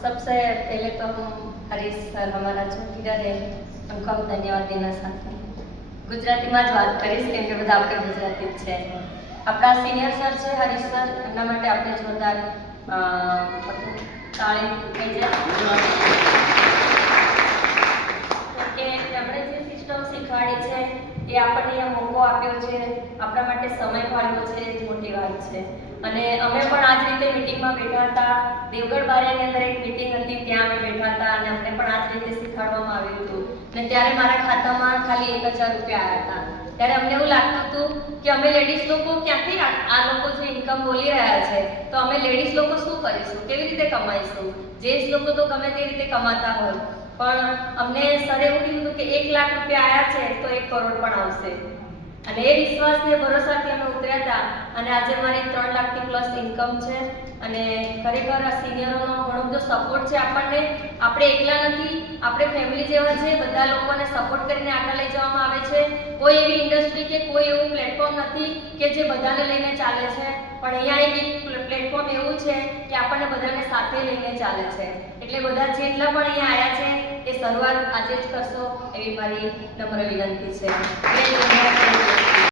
सबसे पहले तो हम हरीश सर हमारा जो लीडर है उनको हम धन्यवाद देना चाहते हैं। ગુજરાતીમાં જ વાત કરીશ કેમ કે બધા આપણે ગુજરાતી જ છે। આપણા સિનિયર સર છે હરીશ સર, એમના માટે આપણે જોરદાર તાળી થઈ જાય કે એમણે જે સિસ્ટમ શીખવાડી છે એ આપણને મોકો આપ્યો છે, આપણા માટે સમય ફાળવ્યો છે, એ જ મોટી વાત છે। અને અમે પણ આ જ રીતે મીટિંગમાં બેઠા હતા, દેવગઢ બારિયાની અંદર એક મીટિંગ હતી, ત્યાં અમે બેઠા હતા અને અમને પણ આ જ રીતે શીખવાડવામાં આવ્યું હતું અને ત્યારે મારા ખાતામાં ખાલી 1000 રૂપિયા આવ્યા હતા। ત્યારે અમને એવું લાગતું હતું કે અમે લેડીઝ લોકો ક્યાંથી આ લોકો જે ઇન્કમ બોલી રહ્યા છે તો અમે લેડીઝ લોકો શું કરીશું, કેવી રીતે કમાઈશું? જેન્ટ્સ લોકો તો ગમે તે રીતે કમાતા હોય, પણ અમને સર એવું કીધું કે 1 લાખ રૂપિયા આવ્યા છે તો 1 કરોડ પણ આવશે અને એ વિશ્વાસને ભરોસાથી અમે ઉતર્યા હતા અને આજે મારી 3 લાખથી પ્લસ ઇન્કમ છે અને ખરેખર આ સિનિયરોનો ઘણો બધો સપોર્ટ છે આપણને। આપણે એકલા નથી, આપણે ફેમિલી જેવા છે, બધા લોકોને સપોર્ટ કરીને આગળ લઈ જવામાં આવે છે। કોઈ એવી ઇન્ડસ્ટ્રી કે કોઈ એવું પ્લેટફોર્મ નથી કે જે બધાને લઈને ચાલે છે, પણ અહીંયા એક પ્લેટફોર્મ એવું છે કે આપણને બધાને સાથે લઈને ચાલે છે। એટલે બધા જેટલા પણ અહીંયા આવ્યા છે એ શરૂઆત આજે જ કરશો એવી મારી નમ્ર વિનંતી છે।